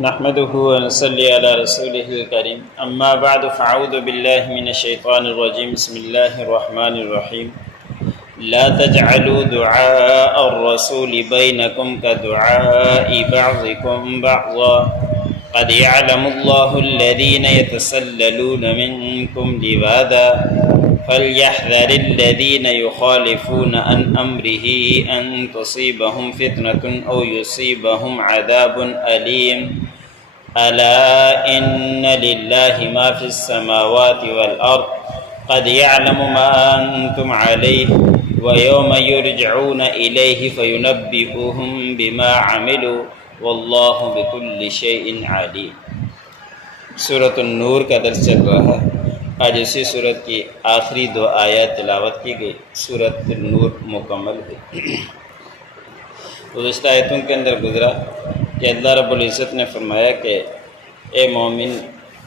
نحمده ونصلي على رسوله الكريم اما بعد فاعوذ بالله من الشيطان الرجيم بسم الله الرحمن الرحيم لا تجعلوا دعاء الرسول بينكم كدعاء بعضكم بعضا قد يعلم الله الذين يتسللون منكم لواذا فليحذر الذين يخالفون عن أمره أن تصيبهم فتنة أو يصيبهم عذاب أليم ألا إن لله ما في السماوات والأرض قد يعلم ما أنتم عليه ويوم يرجعون إليه فينبئهم بما عملوا والله بكل شيء عليم۔ سورۃ النور کا درس چل رہا ہے۔ آج اسی صورت کی آخری 2 آیات تلاوت کی گئی۔ سورۃ النور مکمل ہوئی۔ گزشتہ آیتوں کے اندر گزرا کہ اللہ رب العزت نے فرمایا کہ اے مومن،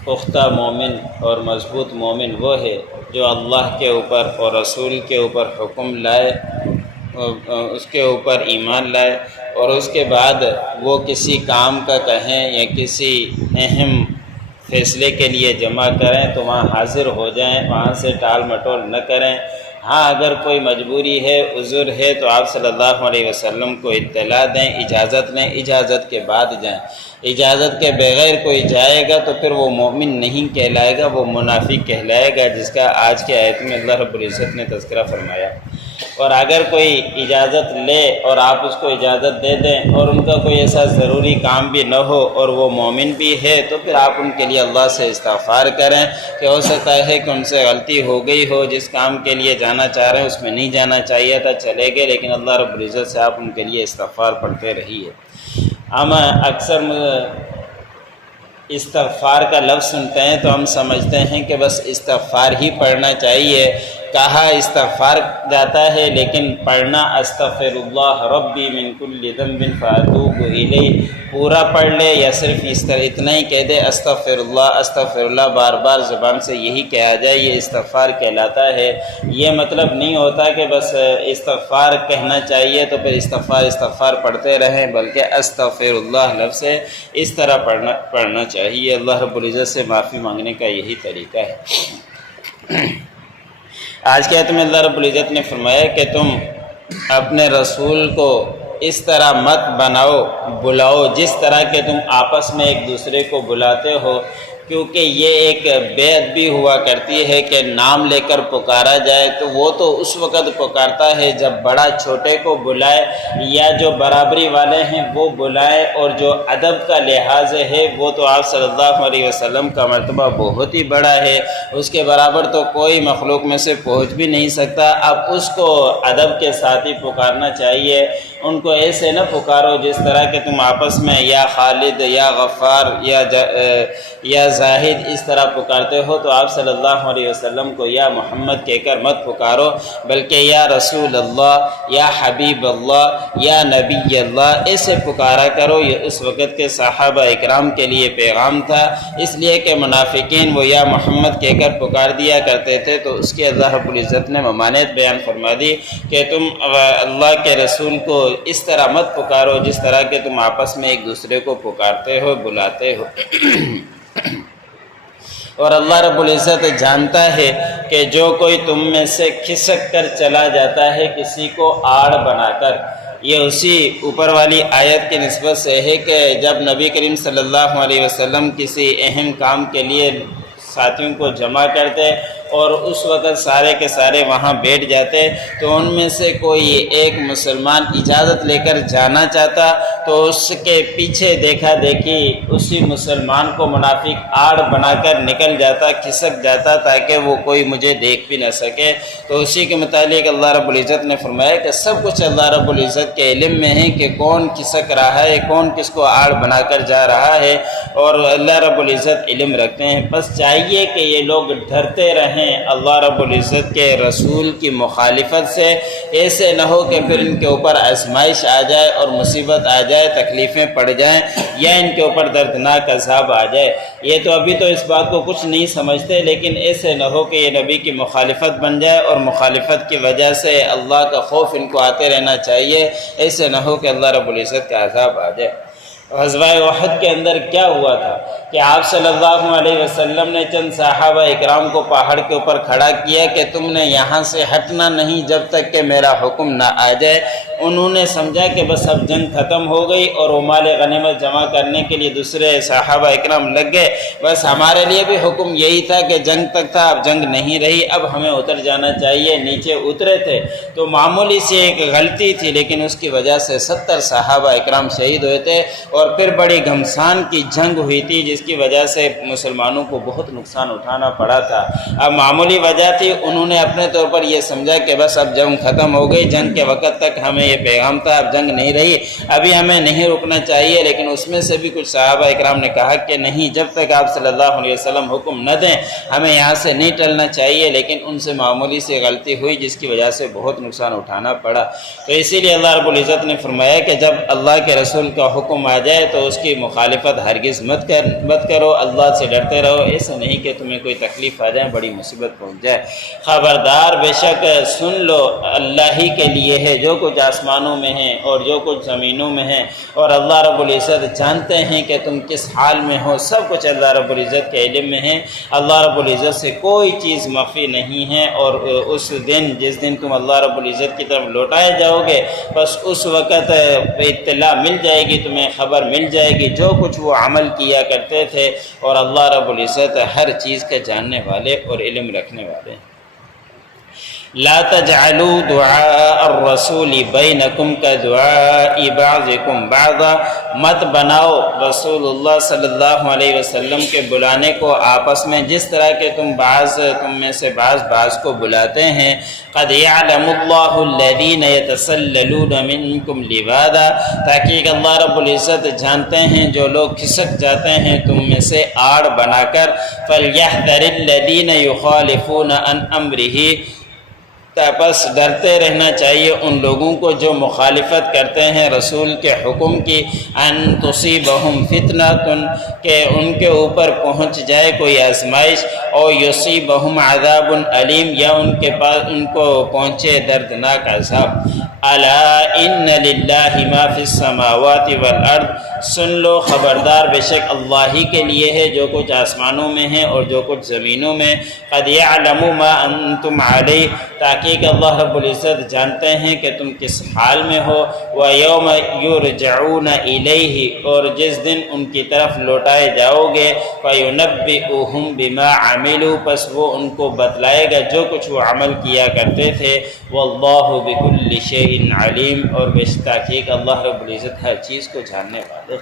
پختہ مومن اور مضبوط مومن وہ ہے جو اللہ کے اوپر اور رسول کے اوپر حکم لائے، اس کے اوپر ایمان لائے، اور اس کے بعد وہ کسی کام کا کہیں یا کسی اہم فیصلے کے لیے جمع کریں تو وہاں حاضر ہو جائیں، وہاں سے ٹال مٹول نہ کریں۔ ہاں اگر کوئی مجبوری ہے، عذر ہے تو آپ صلی اللہ علیہ وسلم کو اطلاع دیں، اجازت لیں، اجازت کے بعد جائیں۔ اجازت کے بغیر کوئی جائے گا تو پھر وہ مومن نہیں کہلائے گا، وہ منافق کہلائے گا، جس کا آج کے آیت میں اللہ رب العزت نے تذکرہ فرمایا۔ اور اگر کوئی اجازت لے اور آپ اس کو اجازت دے دیں اور ان کا کوئی ایسا ضروری کام بھی نہ ہو اور وہ مومن بھی ہے تو پھر آپ ان کے لیے اللہ سے استغفار کریں کہ ہو سکتا ہے کہ ان سے غلطی ہو گئی ہو، جس کام کے لیے جانا چاہ رہے ہیں اس میں نہیں جانا چاہیے تھا، چلے گئے، لیکن اللہ رب العزت سے آپ ان کے لیے استغفار پڑھتے رہیے۔ ہم اکثر استغفار کا لفظ سنتے ہیں تو ہم سمجھتے ہیں کہ بس استغفار ہی پڑھنا چاہیے، کہا استغفار جاتا ہے لیکن پڑھنا استغفر اللہ ربی من کل ذنب فاتوب الیہ پورا پڑھ لے یا صرف اتنا ہی کہہ دے استغفر اللہ بار بار زبان سے یہی کہا جائے، یہ استغفار کہلاتا ہے۔ یہ مطلب نہیں ہوتا کہ بس استغفار کہنا چاہیے تو پھر استغفار پڑھتے رہیں، بلکہ استغفر اللہ لفظ ہے اس طرح پڑھنا چاہیے۔ اللہ رب العزت سے معافی مانگنے کا یہی طریقہ ہے۔ آج کے آیت میں اللہ رب العزت نے فرمایا کہ تم اپنے رسول کو اس طرح مت بلاؤ جس طرح کہ تم آپس میں ایک دوسرے کو بلاتے ہو، کیونکہ یہ ایک بے ادبی ہوا کرتی ہے کہ نام لے کر پکارا جائے تو وہ تو اس وقت پکارتا ہے جب بڑا چھوٹے کو بلائے یا جو برابری والے ہیں وہ بلائے، اور جو ادب کا لحاظ ہے وہ تو آپ صلی اللہ علیہ وسلم کا مرتبہ بہت ہی بڑا ہے، اس کے برابر تو کوئی مخلوق میں سے پہنچ بھی نہیں سکتا۔ اب اس کو ادب کے ساتھ ہی پکارنا چاہیے، ان کو ایسے نہ پکارو جس طرح کہ تم آپس میں یا خالد یا غفار یا زاہد اس طرح پکارتے ہو، تو آپ صلی اللہ علیہ وسلم کو یا محمد کہہ کر مت پکارو، بلکہ یا رسول اللہ، یا حبیب اللہ، یا نبی اللہ ایسے پکارا کرو۔ یہ اس وقت کے صحابہ اکرام کے لیے پیغام تھا، اس لیے کہ منافقین وہ یا محمد کہہ کر پکار دیا کرتے تھے، تو اس کے اللہ رب العزت نے ممانعت بیان فرما دی کہ تم اللہ کے رسول کو اس طرح مت پکارو جس طرح کہ تم آپس میں ایک دوسرے کو پکارتے ہو، بلاتے ہو۔ اور اللہ رب العزت جانتا ہے کہ جو کوئی تم میں سے کھسک کر چلا جاتا ہے کسی کو آڑ بنا کر، یہ اسی اوپر والی آیت کی نسبت سے ہے کہ جب نبی کریم صلی اللہ علیہ وسلم کسی اہم کام کے لیے ساتھیوں کو جمع کرتے اور اس وقت سارے کے سارے وہاں بیٹھ جاتے تو ان میں سے کوئی ایک مسلمان اجازت لے کر جانا چاہتا تو اس کے پیچھے دیکھا دیکھی اسی مسلمان کو منافق آڑ بنا کر نکل جاتا، کھسک جاتا تاکہ وہ کوئی مجھے دیکھ بھی نہ سکے۔ تو اسی کے متعلق اللہ رب العزت نے فرمایا کہ سب کچھ اللہ رب العزت کے علم میں ہے کہ کون کھسک رہا ہے، کون کس کو آڑ بنا کر جا رہا ہے، اور اللہ رب العزت علم رکھتے ہیں۔ بس چاہیے کہ یہ لوگ ڈرتے رہیں اللہ رب العزت کے رسول کی مخالفت سے، ایسے نہ ہو کہ پھر ان کے اوپر آزمائش آ جائے اور مصیبت آ جائے، تکلیفیں پڑ جائیں یا ان کے اوپر دردناک عذاب آ جائے۔ یہ تو ابھی تو اس بات کو کچھ نہیں سمجھتے، لیکن ایسے نہ ہو کہ یہ نبی کی مخالفت بن جائے اور مخالفت کی وجہ سے اللہ کا خوف ان کو آتے رہنا چاہیے، ایسے نہ ہو کہ اللہ رب العزت کا عذاب آ جائے۔ غزوہ احد کے اندر کیا ہوا تھا کہ آپ صلی اللہ علیہ وسلم نے چند صحابہ اکرام کو پہاڑ کے اوپر کھڑا کیا کہ تم نے یہاں سے ہٹنا نہیں جب تک کہ میرا حکم نہ آ جائے۔ انہوں نے سمجھا کہ بس اب جنگ ختم ہو گئی اور وہ مال غنیمت جمع کرنے کے لیے دوسرے صحابہ اکرام لگ گئے، بس ہمارے لیے بھی حکم یہی تھا کہ جنگ تک تھا، اب جنگ نہیں رہی، اب ہمیں اتر جانا چاہیے۔ نیچے اترے تھے تو معمولی سی ایک غلطی تھی، لیکن اس کی وجہ سے 70 صحابہ اکرام شہید ہوئے تھے، اور پھر بڑی گھمسان کی جنگ ہوئی تھی جس کی وجہ سے مسلمانوں کو بہت نقصان اٹھانا پڑا تھا۔ اب معمولی وجہ تھی، انہوں نے اپنے طور پر یہ سمجھا کہ بس اب جنگ ختم ہو گئی، جنگ کے وقت تک ہمیں یہ پیغام تھا، اب جنگ نہیں رہی، ابھی ہمیں نہیں رکنا چاہیے۔ لیکن اس میں سے بھی کچھ صحابہ اکرام نے کہا کہ نہیں، جب تک آپ صلی اللہ علیہ وسلم حکم نہ دیں ہمیں یہاں سے نہیں ٹلنا چاہیے۔ لیکن ان سے معمولی سی غلطی ہوئی جس کی وجہ سے بہت نقصان اٹھانا پڑا۔ تو اسی لیے اللہ رب العزت نے فرمایا کہ جب اللہ کے رسول کا حکم آ جائے تو اس کی مخالفت ہرگز مت کرو، اللہ سے ڈرتے رہو، ایسا نہیں کہ تمہیں کوئی تکلیف آ جائے، بڑی مصیبت پہنچ جائے۔ خبردار، بے شک سن لو، اللہ ہی کے لیے ہے جو کچھ آسمانوں میں ہے اور جو کچھ زمینوں میں ہے، اور اللہ رب العزت جانتے ہیں کہ تم کس حال میں ہو، سب کچھ اللہ رب العزت کے علم میں ہے۔ اللہ رب العزت سے کوئی چیز مخفی نہیں ہے، اور اس دن جس دن تم اللہ رب العزت کی طرف لوٹائے جاؤ گے، بس اس وقت اطلاع مل جائے گی، تمہیں خبر مل جائے گی جو کچھ وہ عمل کیا کرتے تھے، اور اللہ رب العزت ہر چیز کے جاننے والے اور علم رکھنے والے ہیں۔ لا تجعلوا دعاء الرسول بینکم کدعاء بعضکم بعضا، مت بناؤ رسول اللہ صلی اللہ علیہ وسلم کے بلانے کو آپس میں جس طرح کہ تم میں سے بعض کو بلاتے ہیں۔ قد یعلم اللہ الذین یتسللون منکم لواذا، تاکہ اللہ رب العزت جانتے ہیں جو لوگ کھسک جاتے ہیں تم میں سے آڑ بنا کر۔ فلیحذر الذین یخالفون عن امرہ، پس ڈرتے رہنا چاہیے ان لوگوں کو جو مخالفت کرتے ہیں رسول کے حکم کی، ان تصیبہم فتنۃ، کہ ان کے اوپر پہنچ جائے کوئی آزمائش، اور یصیبہم عذاب علیم، یا ان کو پہنچے دردناک عذاب۔ الا ان للہ ما فی السماوات والارض، سن لو، خبردار، بے شک اللہ ہی کے لیے ہے جو کچھ آسمانوں میں ہے اور جو کچھ زمینوں میں۔ قد یعلم ما انتم علیہ، تاکہ کہ اللہ رب العزت جانتے ہیں کہ تم کس حال میں ہو۔ وَيَوْمَ يُرْجَعُونَ إِلَيْهِ، اور جس دن ان کی طرف لوٹائے جاؤ گے، فَيُنَبِّئُهُم بِمَا عَمِلُوا، پس وہ ان کو بتلائے گا جو کچھ وہ عمل کیا کرتے تھے۔ وَاللَّهُ بِكُلِّ شَيْءٍ عَلِيمٌ، اور بے شک اللہ رب العزت ہر چیز کو جاننے والے۔